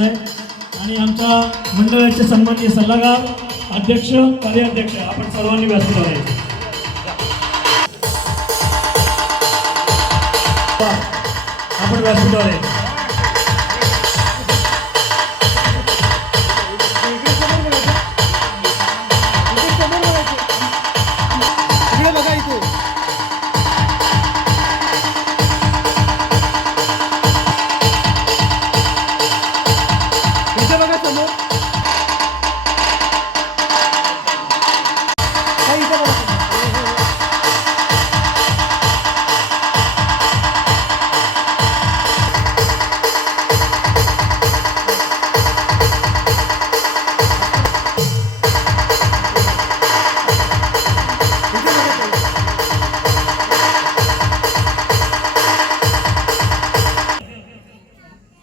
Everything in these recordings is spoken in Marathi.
करायचं आहे. आणि आमच्या मंडळाचे सन्माननीय सल्लागार, अध्यक्ष, कार्याध्यक्ष आपण सर्वांनी व्यासपीठ व्हायचं. आपण व्यासपीठ व्हायचं.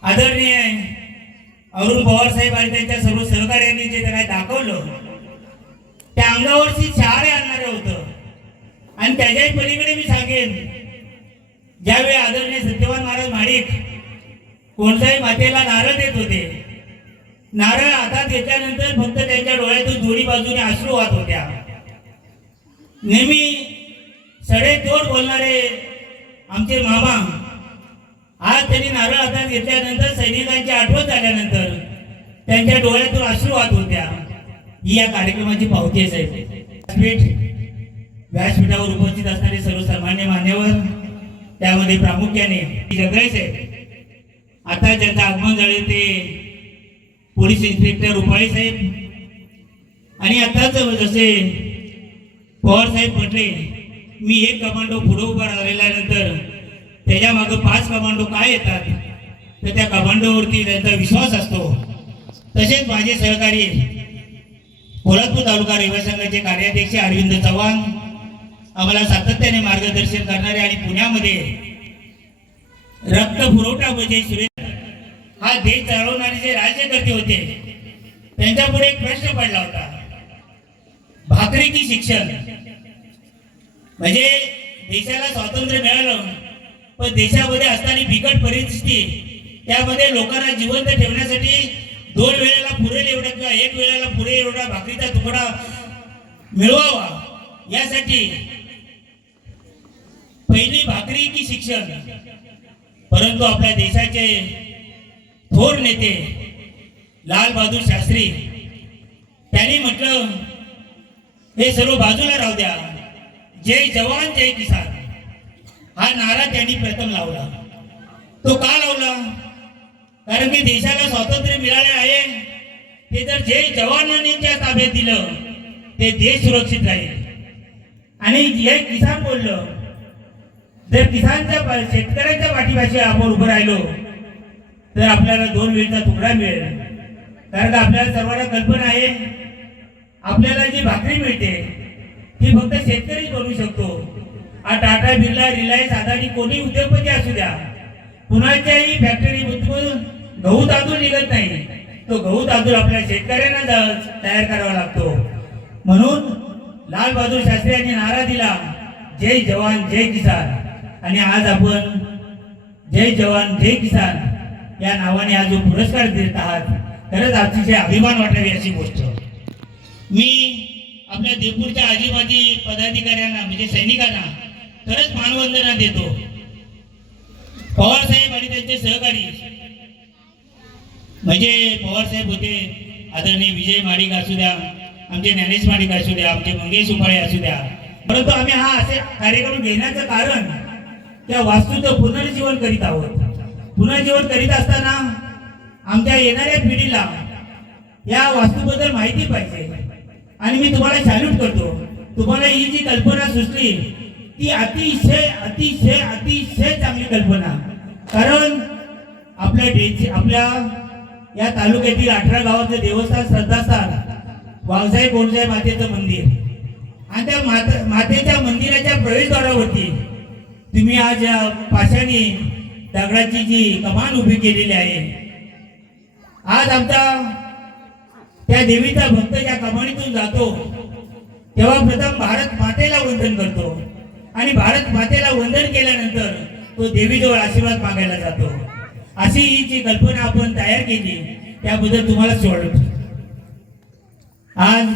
आदरणीय अरुण पवार साहेब आणि त्यांच्या सर्व सहकार्यांनी जे काय दाखवलं त्या अंगावरची शहारे आणणारे होतं. आणि त्याच्याही पलीकडे मी सांगेन, ज्यावेळी आदरणीय सत्यवान महाराज माडिक कोणत्याही मातेला नारळ देत होते, नारळ हातात घेतल्यानंतर फक्त त्यांच्या डोळ्यातून दोन्ही बाजूने अश्रू वाहत होत्या. नेहमी सडेतोड बोलणारे आमचे मामा आज त्यांनी नारळ हातात घेतल्यानंतर सैनिकांची आठवण झाल्यानंतर त्यांच्या डोळ्यातून अश्रू वाहत होत्या. ही या कार्यक्रमाची पावती आहे साहेब. व्यासपीठावर उपस्थित असणारे सर्व सन्मान्य मान्यवर, त्यामध्ये प्रामुख्याने जगराय साहेब, आता ज्यांचं आगमन झाले ते पोलीस इन्स्पेक्टर रुपाळे साहेब, आणि आताच जसे पवार साहेब म्हटले, मी एक कमांडो पुढे उभा राहिल्यानंतर त्याच्या मागे 5 कमांडो काय येतात, तर त्या कमांडोवरती त्यांचा विश्वास असतो. तसेच माझे सहकारी पोलादपूर तालुका रहिवासी संघाचे कार्याध्यक्ष अरविंद चव्हाण आम्हाला सातत्याने मार्गदर्शन करणारे, आणि पुण्यामध्ये रक्त पुरवठा म्हणजे सुरेश हा देश चालवणारे जे राज्यकर्ते होते त्यांच्या पुढे एक प्रश्न पडला होता, भाकरी की शिक्षण. म्हणजे देशाला स्वातंत्र्य मिळालं, पण देशामध्ये असताना बिकट परिस्थिती, त्यामध्ये लोकांना जिवंत ठेवण्यासाठी 2 वेळेला पुरेल एवढा किंवा 1 वेळेला पुरेल एवढा भाकरीचा तुकडा मिळवावा, यासाठी पहिली भाकरी की शिक्षण. परंतु आपल्या देशाचे थोर नेते लाल बहादूर शास्त्री त्यांनी म्हटलं, हे सर्व बाजूला राहू द्या, जय जवान जय किसान हा नारा त्यांनी प्रथम लावला. तो का लावला? कारण की देशाला स्वातंत्र्य मिळाले आहे, ते जर जय जवानांच्या ताब्यात दिलं ते देश सुरक्षित राहील. आणि जय किसान बोललं, जर किसानच्या शेतकऱ्यांच्या पाठीपाशी आपण उभं राहिलो तर आपल्याला 2 वेळचा तुकडा मिळेल. कारण आपल्याला सर्वांना कल्पना आहे, आपल्याला जी भाकरी मिळते ती फक्त शेतकरीच बनवू शकतो. टाटा, बिर्ला, रिलायन्स, अदानी कोणी उद्योगपती असू द्या, कुणाच्याही फॅक्टरीमधून गहू तांदूळ निघत नाही. तो गहू तांदूळ आपल्या शेतकऱ्यांना तयार करावा लागतो. म्हणून लाल बहादूर शास्त्री यांनी नारा दिला, जय जवान जय किसान. आणि आज आपण जय जवान जय किसान या नावाने आज जो पुरस्कार देत आहात, खरंच अतिशय अभिमान वाटावी अशी गोष्ट. मी आपल्या देवपूरच्या आजीबाजी पदाधिकाऱ्यांना म्हणजे सैनिकांना खरंच मानवंदना देतो. पवार साहेब आणि त्यांचे सहकारी म्हणजे पवार साहेब होते, आदरणीय विजय माडिक असू द्या, आमचे ज्ञानेश माडिक असू द्या, आमचे मंगेश उपाळे असू द्या. परंतु आम्ही हा असे कार्यक्रम घेण्याचं कारण त्या वास्तूचं पुनर्जीवन करीत आहोत. पुनर्जीवन करीत असताना आमच्या येणाऱ्या पिढीला या वास्तूबद्दल माहिती पाहिजे. आणि मी तुम्हाला सॅल्यूट करतो. तुम्हाला ही जी कल्पना सुचली ती अतिशय अतिशय अतिशय चांगली कल्पना. कारण आपल्या या तालुक्यातील 18 गावाचं देवस्थान, श्रद्धास्थान, वाघजाई गोंडजाई मातेचं मंदिर, आणि त्या मातेच्या मंदिराच्या प्रवेशद्वारावरती तुम्ही आज पाषाणी दगडाची जी कमान उभी केलेली आहे, आज आमचा त्या देवीचा भक्त ज्या कमानीतून जातो तेव्हा प्रथम भारत मातेला वंदन करतो, आणि भारत मातेला वंदन केल्यानंतर तो देवीजवळ आशीर्वाद मागायला जातो. अशी ही जी कल्पना आपण तयार केली, त्याबद्दल तुम्हाला सोडतो. आज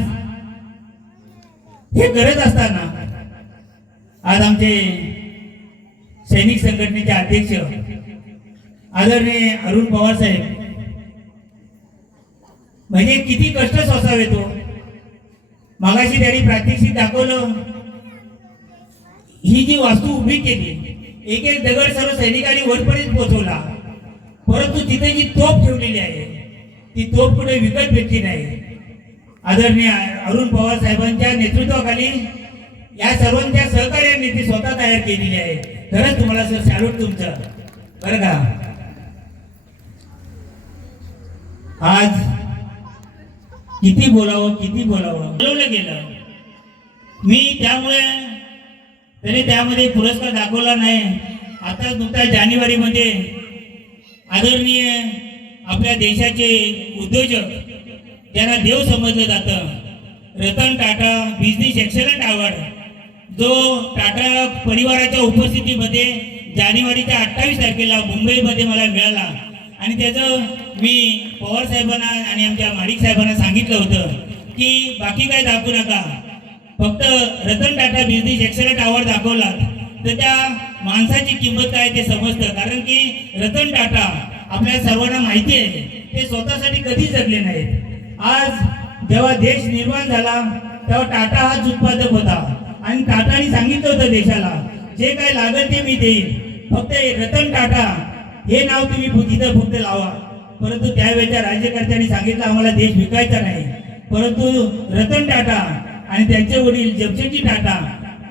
हे करत असताना आज आमचे सैनिक संघटनेचे अध्यक्ष आदरणीय अरुण पवार साहेब म्हणजे किती कष्ट सोसावे तो. मागाशी त्यांनी प्रात्यक्षिक दाखवलं. ही जी वास्तू उभी केली, एक एक दगड सर्व सैनिकांनी वरपर्यंत पोहोचवला, परंतु तिथे जी तोफ ठेवलेली आहे ती तोफ कुठे विकत भेटली नाही. आदरणीय अरुण पवार साहेबांच्या नेतृत्वाखाली या सर्वांच्या सहकार्याने ती स्वतः तयार केलेली आहे. खरंच तुम्हाला सर सॅल्यूट तुमचं बरं का. आज किती बोलावं बोलवलं गेलं. मी त्यामुळे त्यामध्ये पुरस्कार दाखवला नाही. आता नुकत्या जानेवारीमध्ये आदरणीय आपल्या देशाचे उद्योजक ज्यांना देव समजलं जातं, Ratan Tata business excellent award जो टाटा परिवाराच्या उपस्थितीमध्ये जानेवारीच्या 28 तारखेला मुंबईमध्ये मला मिळाला. आणि त्याचं मी पवार साहेबांना आणि आमच्या माडिक साहेबांना सांगितलं होतं की बाकी काय दाखवू नका, फक्त Ratan Tata business excellent award दाखवलात तर त्या माणसाची किंमत काय ते समजतं. कारण की रतन टाटा आपल्या सर्वांना माहिती आहे ते स्वतःसाठी कधी जगले नाहीत. आज जेव्हा देश निर्माण झाला तेव्हा टाटा हाच उत्पादक होता आणि टाटाने सांगितलं होतं देशाला जे काय लागेल ते मी देईन, फक्त रतन टाटा हे नाव तुम्ही तिथं फक्त लावा. परंतु त्यावेळेच्या राज्यकर्त्यांनी सांगितलं आम्हाला देश विकायचा नाही. परंतु रतन टाटा आणि त्यांचे वडील जमशेदजी टाटा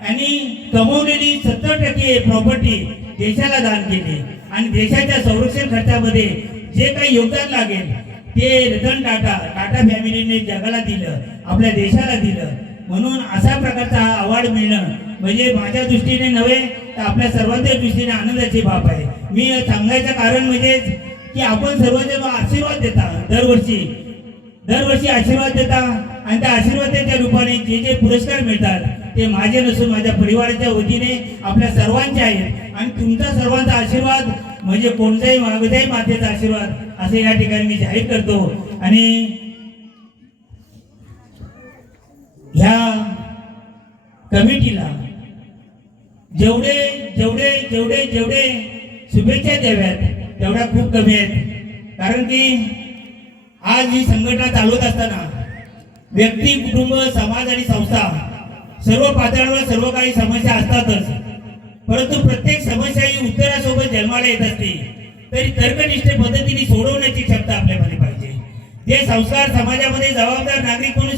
यांनी कमवलेली 70% प्रॉपर्टी देशाला दान केली आणि देशाच्या संरक्षण खर्चामध्ये जे काही योगदान लागेल ते रतन टाटा फॅमिलीने जगाला दिलं, आपल्या देशाला दिलं. म्हणून अशा प्रकारचा अवॉर्ड मिळणं म्हणजे माझ्या दृष्टीने नव्हे तर आपल्या सर्वांच्या दृष्टीने आनंदाची बाब आहे. मी सांगायचं कारण म्हणजे की आपण सर्वजण आशीर्वाद देता, दरवर्षी आशीर्वाद देता आणि त्या आशीर्वादाच्या रूपाने जे जे पुरस्कार मिळतात ते माझे नसून माझ्या परिवाराच्या वतीने आपल्या सर्वांचे आहेत. आणि तुमचा सर्वांचा आशीर्वाद म्हणजे कोणत्याही मातेचा आशीर्वाद असे या ठिकाणी मी जाहीर करतो. आणि ह्या कमिटीला जेवढे जेवढे जेवढे जेवढे शुभेच्छा द्याव्यात तेवढ्या खूप कमी आहेत. कारण की आज ही संघटना चालवत असताना व्यक्ती, कुटुंब, समाज आणि संस्था सर्व पातळीवर सर्व काही समस्या असतातच. परंतु प्रत्येक समस्या ही उत्तरासोबत जन्माला येत असते. तरी तर्कनिष्ठ पद्धतीने सोडवण्याची क्षमता आपल्यामध्ये पाहिजे. जे संस्कार समाजामध्ये जबाबदार नागरिक म्हणून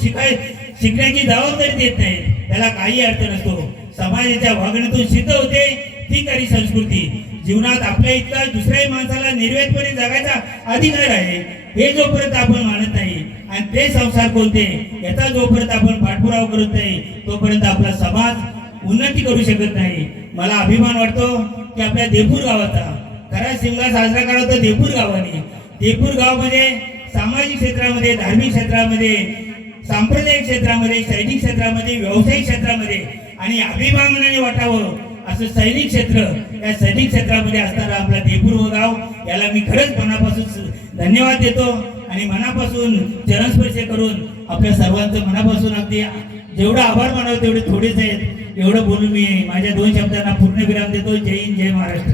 शिकण्याची जबाबदारी देत नाहीत त्याला काही अर्थ नसतो. समाजाच्या वागण्यातून सिद्ध होते ती खरी संस्कृती. जीवनात आपल्या इतका दुसऱ्याही माणसाला निर्वेदपणे जगायचा अधिकार आहे हे जोपर्यंत आपण मानत नाही आणि ते संसार कोणते याचा जोपर्यंत आपण पाठपुरावा करत नाही तोपर्यंत आपला समाज उन्नती करू शकत नाही. मला अभिमान वाटतो की आपल्या देपूर गावाचा खरा शिमगा साजरा करा होता देपूर गावाने. देपूर गाव म्हणजे सामाजिक क्षेत्रामध्ये, धार्मिक क्षेत्रामध्ये, सांप्रदायिक क्षेत्रामध्ये, सैनिक क्षेत्रामध्ये, व्यावसायिक क्षेत्रामध्ये आणि अभिमानाने वाटावं असं सैनिक क्षेत्र, या सैनिक क्षेत्रामध्ये असणारा आपला देपूर गाव याला मी खरंच मनापासून धन्यवाद देतो. आणि मनापासून चरणस्पर्श करून आपल्या सर्वांचं मनापासून अगदी जेवढा आभार मानावं तेवढे थोडेच आहेत. एवढं बोलून मी माझ्या 2 शब्दांना पूर्ण विराम देतो. जय हिंद, जय महाराष्ट्र.